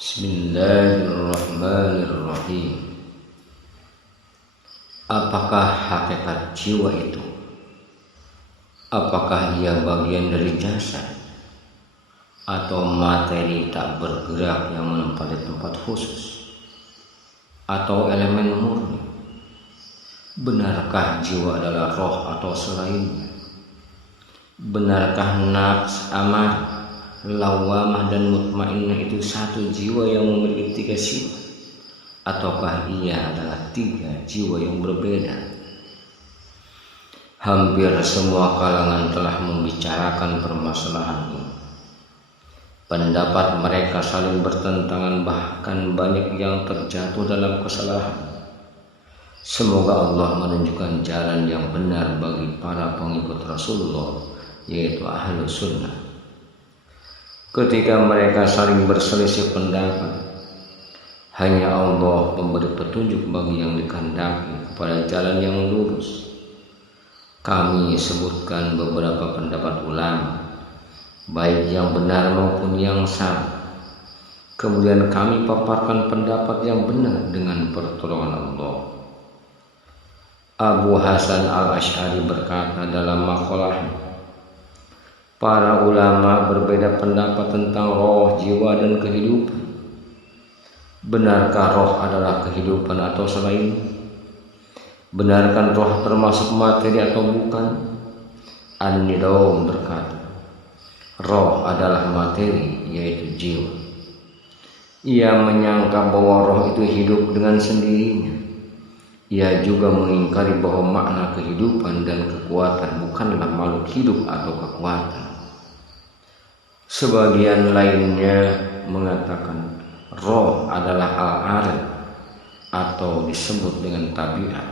Bismillahirrahmanirrahim. Apakah hakikat jiwa itu? Apakah ia bagian dari jasad atau materi tak bergerak yang menempati tempat khusus, atau elemen murni? Benarkah jiwa adalah roh atau selainnya? Benarkah nafs, amarah, lawamah dan mutmainnah itu satu jiwa yang memiliki tiga sifat, ataukah ia adalah tiga jiwa yang berbeda? Hampir semua kalangan telah membicarakan permasalahan ini. Pendapat mereka saling bertentangan, bahkan banyak yang terjatuh dalam kesalahan. Semoga Allah menunjukkan jalan yang benar bagi para pengikut Rasulullah, yaitu Ahlus Sunnah. Ketika mereka saling berselisih pendapat, hanya Allah memberi petunjuk bagi yang dikehendaki kepada jalan yang lurus. Kami sebutkan beberapa pendapat ulama, baik yang benar maupun yang salah. Kemudian kami paparkan pendapat yang benar dengan pertolongan Allah. Abu Hasan al-Asy'ari berkata dalam maqalahnya, para ulama berbeda pendapat tentang roh, jiwa, dan kehidupan. Benarkah roh adalah kehidupan atau selain? Benarkah roh termasuk materi atau bukan? An-Nidaum berkata, roh adalah materi, yaitu jiwa. Ia menyangka bahwa roh itu hidup dengan sendirinya. Ia juga mengingkari bahwa makna kehidupan dan kekuatan bukanlah makhluk hidup atau kekuatan. Sebagian lainnya mengatakan roh adalah al-arid atau disebut dengan tabiat.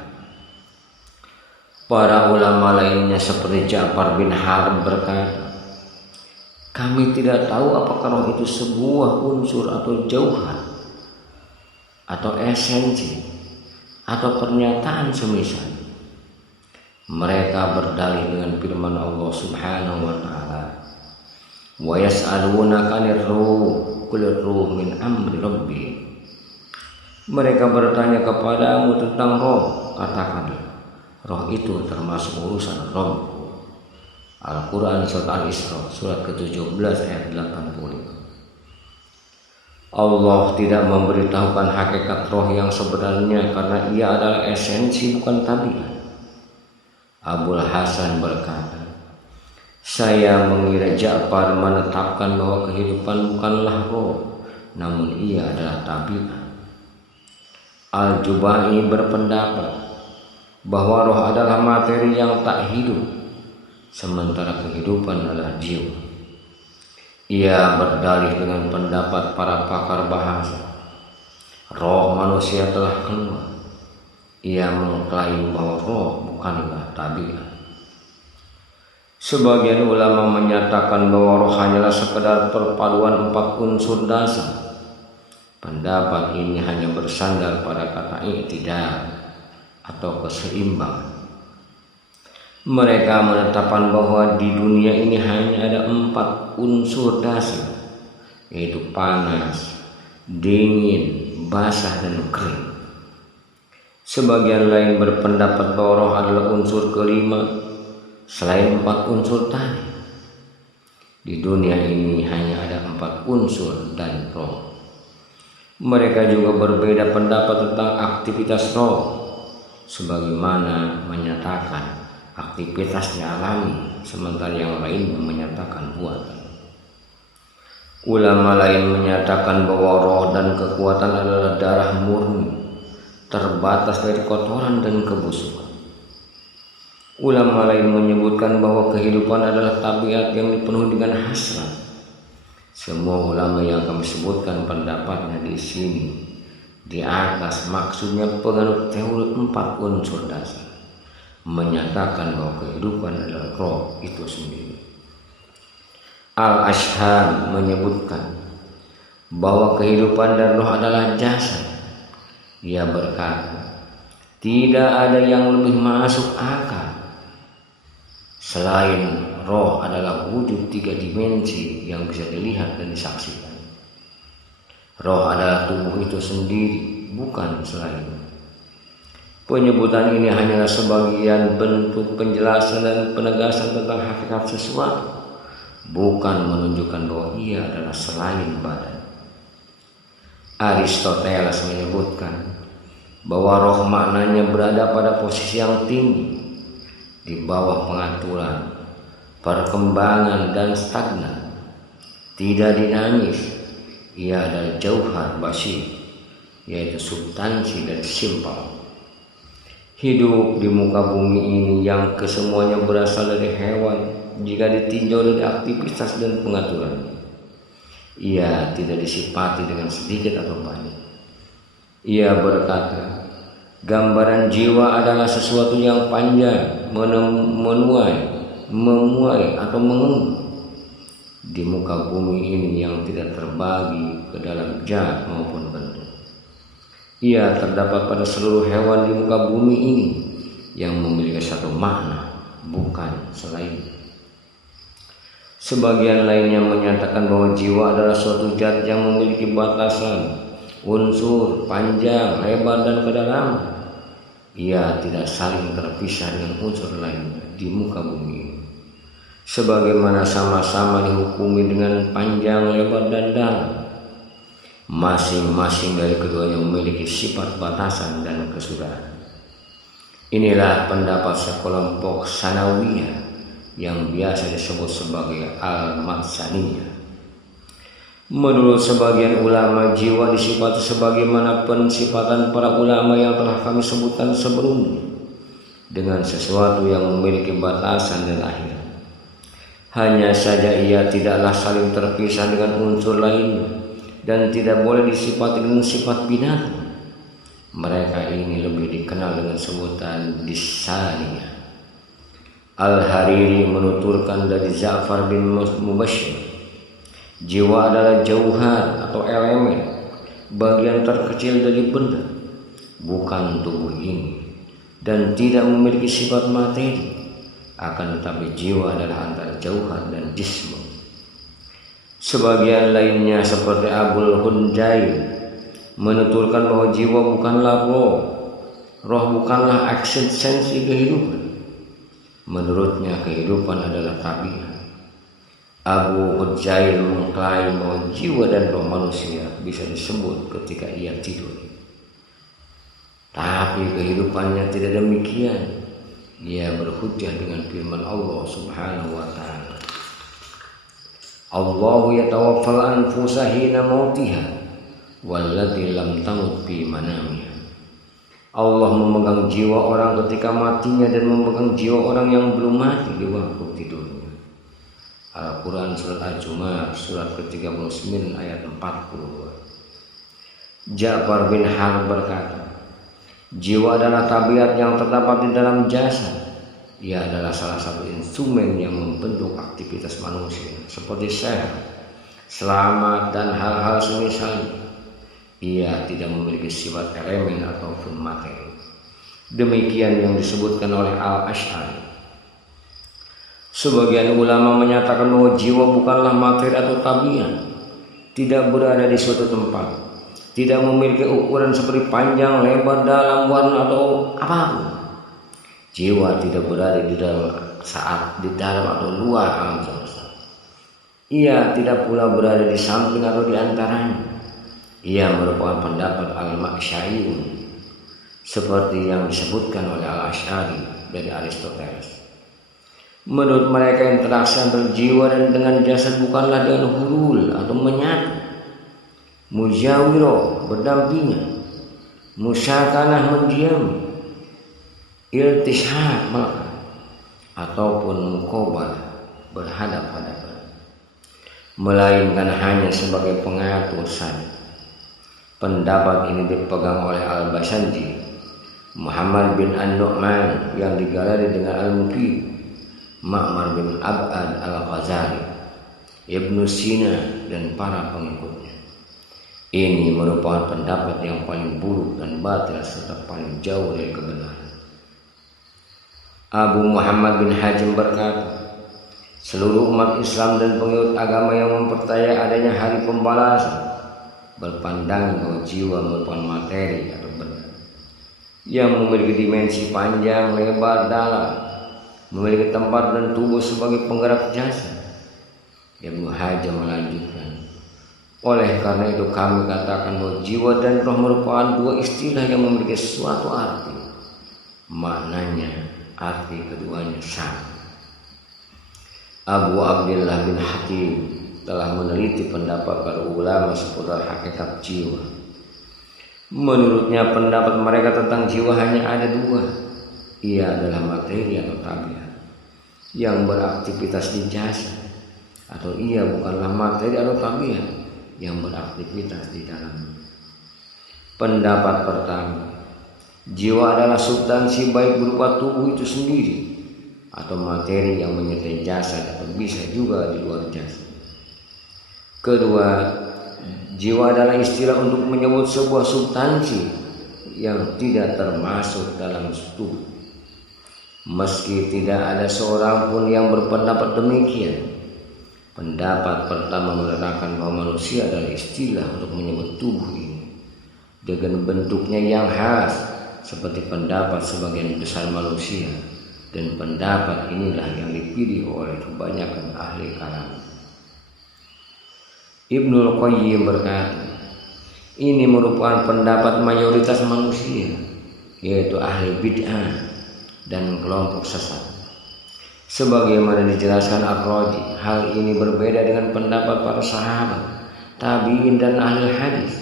Para ulama lainnya seperti Ja'far bin Harb berkata, kami tidak tahu apakah roh itu sebuah unsur atau jauhar atau esensi atau pernyataan semisal. Mereka berdalih dengan firman Allah Subhanahu wa ta'ala, wa yas'alunaka 'anir ruh qul ruh min amri rabbi. Mereka bertanya kepadamu tentang roh, katakanlah roh itu termasuk urusan Rabb. Al-Quran surat Al-Isra surat ke-17 ayat 85. Allah tidak memberitahukan hakikat roh yang sebenarnya karena ia adalah esensi, bukan tabiat. Abul Hasan berkata, saya mengira Ja'far menetapkan bahwa kehidupan bukanlah roh, namun ia adalah tabiat. Al-Jubai berpendapat bahwa roh adalah materi yang tak hidup, sementara kehidupan adalah jiwa. Ia berdalih dengan pendapat para pakar bahasa. Roh manusia telah keluar. Ia mengklaim bahwa roh bukanlah tabiat. Sebagian ulama menyatakan bahwa roh hanyalah sekedar perpaduan 4 unsur dasar. Pendapat ini hanya bersandar pada kata i'tidal atau keseimbangan. Mereka menetapkan bahwa di dunia ini hanya ada 4 unsur dasar, yaitu panas, dingin, basah, dan kering. Sebagian lain berpendapat bahwa roh adalah unsur kelima selain 4 unsur tadi. Di dunia ini hanya ada 4 unsur dan roh. Mereka juga berbeda pendapat tentang aktivitas roh, sebagaimana menyatakan aktivitasnya alami, sementara yang lain menyatakan buatan. Ulama lain menyatakan bahwa roh dan kekuatan adalah darah murni, terbatas dari kotoran dan kebusukan. Ulama lain menyebutkan bahwa kehidupan adalah tabiat yang dipenuhi dengan hasrat. Semua ulama yang kami sebutkan pendapatnya di sini di atas maksudnya penganut teori 4 unsur dasar, menyatakan bahwa kehidupan adalah roh itu sendiri. Al-Ashhab menyebutkan bahwa kehidupan dan roh adalah jasad. Ia berkata, tidak ada yang lebih masuk akal selain roh adalah wujud 3 dimensi yang bisa dilihat dan disaksikan. Roh adalah tubuh itu sendiri, bukan selain. Penyebutan ini hanyalah sebagian bentuk penjelasan dan penegasan tentang hakikat sesuatu, bukan menunjukkan bahwa ia adalah selain badan. Aristoteles menyebutkan bahwa roh maknanya berada pada posisi yang tinggi, di bawah pengaturan, perkembangan dan stagnan, tidak dinamis. Ia adalah jauhar basyir, yaitu substansi dan simpel. Hidup di muka bumi ini yang kesemuanya berasal dari hewan, jika ditinjau dari aktivitas dan pengaturan, ia tidak disifati dengan sedikit atau banyak. Ia berkata, gambaran jiwa adalah sesuatu yang panjang, memuai atau mengembang di muka bumi ini yang tidak terbagi ke dalam zat maupun bentuk. Ia terdapat pada seluruh hewan di muka bumi ini yang memiliki satu makna, bukan selain. Sebagian lainnya menyatakan bahwa jiwa adalah suatu zat yang memiliki batasan, unsur, panjang, lebar, dan kedalaman. Ia tidak saling terpisah dengan unsur lain di muka bumi ini, sebagaimana sama-sama dihukumi dengan panjang, lebar, dan dalam. Masing-masing dari keduanya memiliki sifat batasan dan kesudahan. Inilah pendapat sekelompok Sanawiyah yang biasa disebut sebagai Al-Matsaniyah. Menurut sebagian ulama, jiwa disifati sebagaimana pensifatan para ulama yang telah kami sebutkan sebelumnya, dengan sesuatu yang memiliki batasan dan akhir. Hanya saja ia tidaklah saling terpisah dengan unsur lainnya dan tidak boleh disifati dengan sifat binatang. Mereka ini lebih dikenal dengan sebutan Disaniyah. Al-Hariri menuturkan dari Ja'far bin Mubashir, jiwa adalah jauhar atau elemen, bagian terkecil dari benda, bukan tubuh ini, dan tidak memiliki sifat materi. Akan tetapi jiwa adalah antara jauhar dan jism. Sebagian lainnya seperti Abul Hunjail menuturkan bahwa jiwa bukanlah roh, roh bukanlah eksistensi kehidupan. Menurutnya kehidupan adalah tabiat. Abu Hunjail mengklaim bahwa jiwa dan roh manusia bisa disebut ketika ia tidur. Tapi kehidupannya tidak demikian. Ia berhujjah dengan firman Allah Subhanahu wa ta'ala, Allahu yatawaffal anfusa hina mautiha wallati lam tamut fi manamiha. Allah memegang jiwa orang ketika matinya dan memegang jiwa orang yang belum mati di waktu tidurnya. Al-Quran surat Al-Jumu'ah surat ke-39 ayat 42. Ja'far bin Harb berkata, jiwa adalah tabiat yang terdapat di dalam jasad. Ia adalah salah satu instrumen yang membentuk aktivitas manusia seperti sehat, selamat, dan hal-hal semisalnya. Ia tidak memiliki sifat elemen ataupun materi. Demikian yang disebutkan oleh Al-Asy'ari. Sebagian ulama menyatakan bahwa jiwa bukanlah materi atau tabiat, tidak berada di suatu tempat, tidak memiliki ukuran seperti panjang, lebar, dalam, warna, atau apapun. Jiwa tidak berada di dalam atau luar alam semesta. Ia tidak pula berada di samping atau di antaranya. Ia merupakan pendapat Al-Maksyaiyun seperti yang disebutkan oleh Al-Asy'ari dari Aristoteles. Menurut mereka, interaksi antara jiwa dan dengan jasad bukanlah dengan hulul atau menyatu, mujawiro berdampingan, musyakanah mendiam, iltishaq melekat, ataupun muqabalah berhadap-hadapan, melainkan hanya sebagai pengatur saja. Pendapat ini dipegang oleh Al-Basanji, Muhammad bin An-Nu'man yang digalari dengan Al-Muqi, Ma'mar bin Ab'ad Al-Ghazali, Ibnu Sina, dan para pengikutnya. Ini merupakan pendapat yang paling buruk dan batil serta paling jauh dari kebenaran. Abu Muhammad bin Hajim berkata, seluruh umat Islam dan pengikut agama yang mempercayai adanya hari pembalasan berpandang bahwa jiwa merupakan materi atau benda yang memiliki dimensi panjang, lebar, dalam, memiliki tempat dan tubuh sebagai penggerak jasad. Ibnu Hajar melanjutkan, oleh karena itu kami katakan bahwa jiwa dan roh merupakan dua istilah yang memiliki suatu arti. Maknanya, arti keduanya sama. Abu Abdullah bin Hakim telah meneliti pendapat para ulama seputar hakikat jiwa. Menurutnya pendapat mereka tentang jiwa hanya ada dua. Ia adalah materi atau tabiat yang beraktivitas di jasad, atau ia bukanlah materi atau tabiat yang beraktivitas di dalamnya. Pendapat pertama, jiwa adalah substansi baik berupa tubuh itu sendiri atau materi yang menyertai jasad atau bisa juga di luar jasad. Kedua, jiwa adalah istilah untuk menyebut sebuah substansi yang tidak termasuk dalam tubuh. Meski tidak ada seorang pun yang berpendapat demikian, pendapat pertama menerangkan bahwa manusia adalah istilah untuk menyebut tubuh ini dengan bentuknya yang khas seperti pendapat sebagian besar manusia, dan pendapat inilah yang dipilih oleh kebanyakan ahli kalam. Ibnul Qayyim berkata, ini merupakan pendapat mayoritas manusia, yaitu ahli bid'ah dan kelompok sesat. Sebagaimana dijelaskan Ar-Raji, hal ini berbeda dengan pendapat para sahabat, tabi'in dan ahli hadis.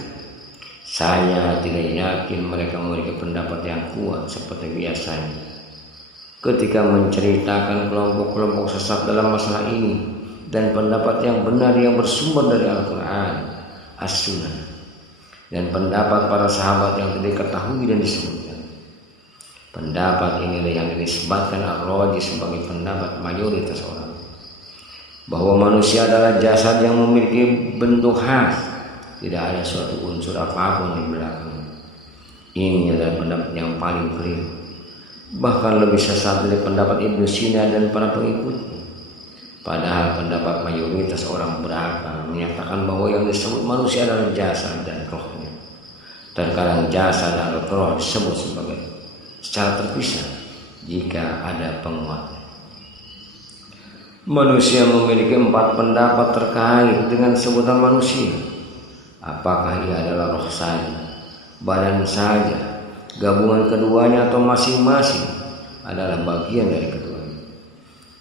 Saya tidak yakin mereka memiliki pendapat yang kuat seperti biasanya ketika menceritakan kelompok-kelompok sesat dalam masalah ini, dan pendapat yang benar yang bersumber dari Al-Quran, As-Sunnah, dan pendapat para sahabat yang tidak diketahui dan disebutkan. Pendapat inilah yang dinisbatkan Ar-Raji sebagai pendapat mayoritas orang, bahwa manusia adalah jasad yang memiliki bentuk khas, tidak ada suatu unsur apapun di belakangnya. Ini adalah pendapat yang paling keliru, bahkan lebih sesat dari pendapat Ibnu Sina dan para pengikutnya. Padahal pendapat mayoritas orang berakal menyatakan bahwa yang disebut manusia adalah jasad dan rohnya. Terkadang jasad dan roh disebut secara terpisah jika ada penguatnya. Manusia memiliki 4 pendapat terkait dengan sebutan manusia. Apakah ia adalah roh saja, badan saja, gabungan keduanya, atau masing-masing adalah bagian dari keduanya.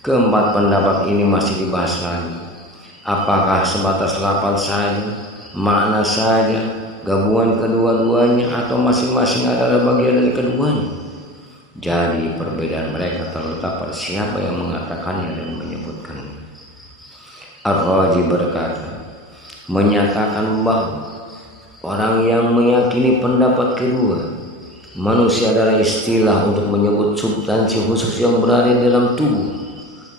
Keempat pendapat ini masih dibahas lagi. Apakah sebatas lafal saja, makna saja, gabungan kedua-duanya, atau masing-masing adalah bagian dari keduanya? Jadi perbedaan mereka terletak pada siapa yang mengatakannya dan menyebutkannya. Ar-Raji berkata, menyatakan bahwa orang yang meyakini pendapat kedua, manusia adalah istilah untuk menyebut substansi khusus yang berada di dalam tubuh,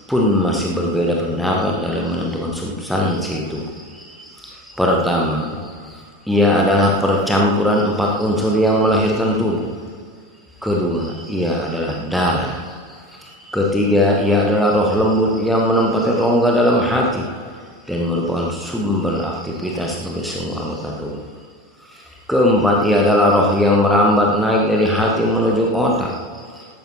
pun masih berbeda pendapat dalam menentukan substansi itu. Pertama, ia adalah percampuran 4 unsur yang melahirkan tubuh. Kedua, ia adalah darah. Ketiga, ia adalah roh lembut yang menempati rongga dalam hati dan merupakan sumber aktivitas bagi semua anggota tubuh. Keempat, ia adalah roh yang merambat naik dari hati menuju otak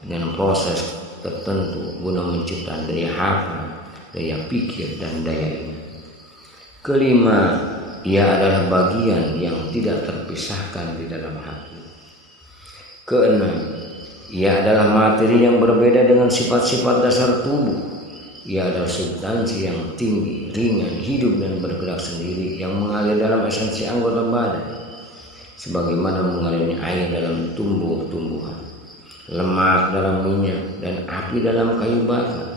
dengan proses tertentu guna menciptakan daya hafal, daya pikir, dan daya ingat. Kelima, ia adalah bagian yang tidak terpisahkan di dalam hati. Keenam, ia adalah materi yang berbeda dengan sifat-sifat dasar tubuh. Ia adalah substansi yang tinggi, ringan, hidup, dan bergerak sendiri yang mengalir dalam esensi anggota badan, sebagaimana mengalirnya air dalam tumbuh-tumbuhan, lemak dalam minyak, dan api dalam kayu bakar,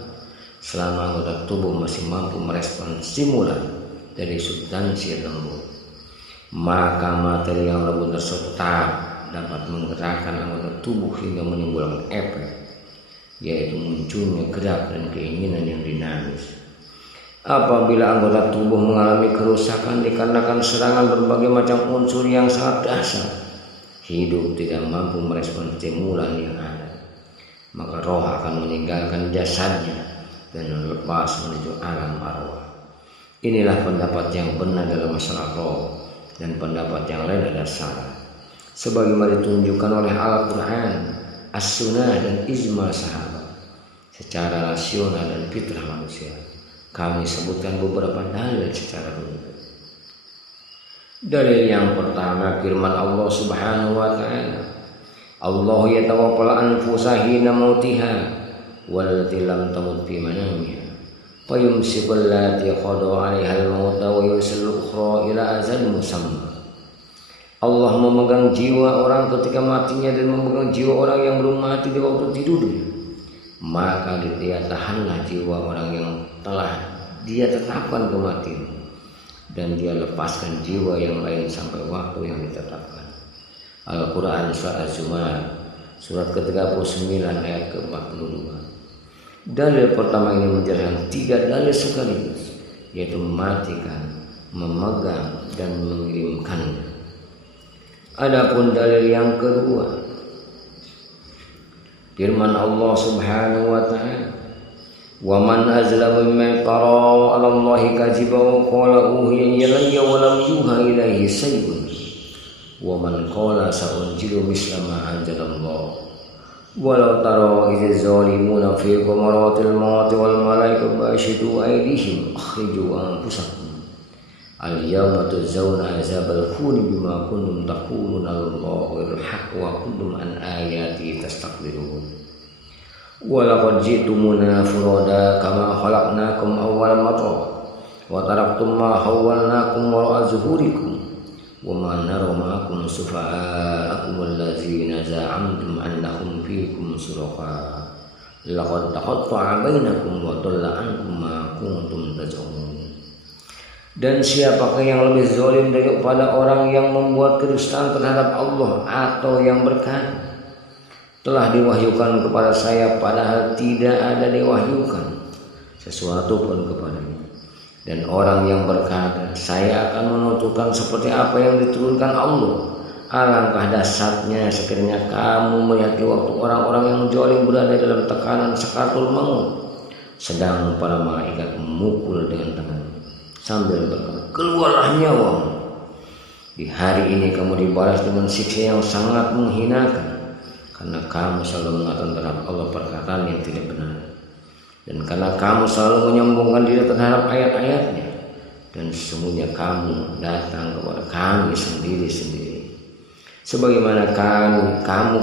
selama anggota tubuh masih mampu merespon stimulan dari substansi lembut. Maka materi yang lembut tersebut dapat menggerakkan anggota tubuh hingga menimbulkan efek, yaitu munculnya gerak dan keinginan yang dinamis. Apabila anggota tubuh mengalami kerusakan dikarenakan serangan berbagai macam unsur yang sangat dasar, hidup tidak mampu merespon stimulan yang ada, maka roh akan meninggalkan jasadnya dan lepas menuju alam arwah. Inilah pendapat yang benar dalam masalah roh, dan pendapat yang lain adalah salah. Sebagaimana ditunjukkan oleh Al-Quran, As-Sunnah dan ijma sahabat secara rasional dan fitrah manusia. Kami sebutkan beberapa dalil secara rinci. Dalil yang pertama firman Allah Subhanahu wa taala, Allah yatawaffal anfusa hina mautiha wallati lam tamut fi manamiha fayumsikul lati qada 'alaiha al-mauta wa yursilul ukhra ila ajalin musamma. Allah memegang jiwa orang ketika matinya dan memegang jiwa orang yang belum mati di waktu tidurnya. Maka dia tahanlah jiwa orang yang telah dia tetapkan kematian, dan dia lepaskan jiwa yang lain sampai waktu yang ditetapkan. Al-Quran Surah Az-Zumar surat ke-39 ayat ke-42. Dalil pertama ini menjelaskan 3 dalil sekaligus, yaitu mematikan, memegang, dan mengirimkannya. Adapun dalil yang kedua, firman Allah Subhanahu wa taala, "Wa man azlamu mimman qara 'ala Allahi kadziban wa qala uhiya ilayya wa lam yuha ilayhi shay'un wa man qala sa'unzilu misla ma anzalallah walau tara idz zalimuna fi qamaratil maut wal malaikatu bashidu aydihim akhriju anfusakum al-yawma tujzauna azabal khuni bima kuntum taquluna 'alallahi wal haqq wa kuntum an ayati tastakbirun wa laqad ji'tumuna furada kama khalaqnakum awwala marra wa taraktum ma khawwalnakum wara'a zuhurikum wa ma nara ma'akum sufa'akum allazina za'amtum annahum fiikum suraka laqad taqatta'a bainakum wa dhalla 'ankum ma kuntum taz'umun. Dan siapakah yang lebih zalim daripada orang yang membuat kedustaan terhadap Allah atau yang berkata, telah diwahyukan kepada saya padahal tidak ada diwahyukan sesuatu pun kepadanya. Dan orang yang berkata, saya akan menentukan seperti apa yang diturunkan Allah. Alangkah dahsyatnya sekiranya kamu melihat di waktu orang-orang yang zalim berada dalam tekanan sakaratul maut, sedang para malaikat memukul dengan tangan sambil berkata, keluarlah nyawamu. Di hari ini kamu dibalas dengan siksa yang sangat menghinakan, karena kamu selalu mengatakan terhadap Allah perkataan yang tidak benar, dan karena kamu selalu menyombongkan diri terhadap ayat-ayatnya, dan sesungguhnya kamu datang kepada kami sendiri-sendiri. Sebagaimana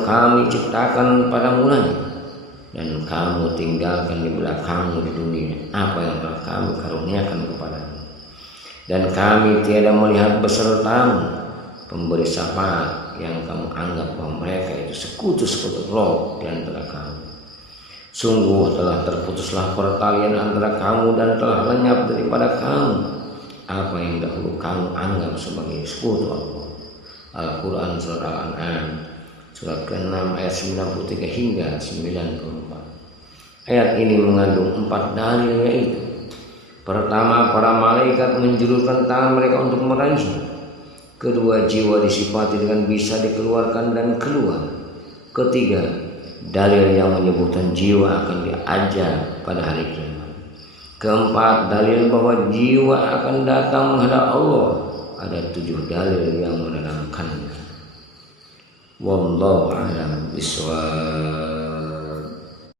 kami ciptakan pada mulanya, dan kamu tinggalkan di belakangmu di dunia apa yang telah kami karuniakan kepadamu. Dan kami tiada melihat besertamu pemberi syafaat yang kamu anggap bahwa mereka itu sekutu-sekutu roh di antara kamu. Sungguh telah terputuslah pertalian antara kamu dan telah lenyap daripada kamu apa yang dahulu kamu anggap sebagai sekutu Allah. Al-Quran Surah Al-An'am surat ke-6 ayat 93 hingga 94. Ayat ini mengandung 4 dalil, yaitu pertama, para malaikat menjulurkan tangan mereka untuk meraihnya. Kedua, jiwa disifati dengan bisa dikeluarkan dan keluar. Ketiga, dalil yang menyebutkan jiwa akan diajar pada hari kiamat. Keempat, dalil bahwa jiwa akan datang menghadap Allah. Ada 7 dalil yang menenangkannya. Wallahu a'lam bishawab.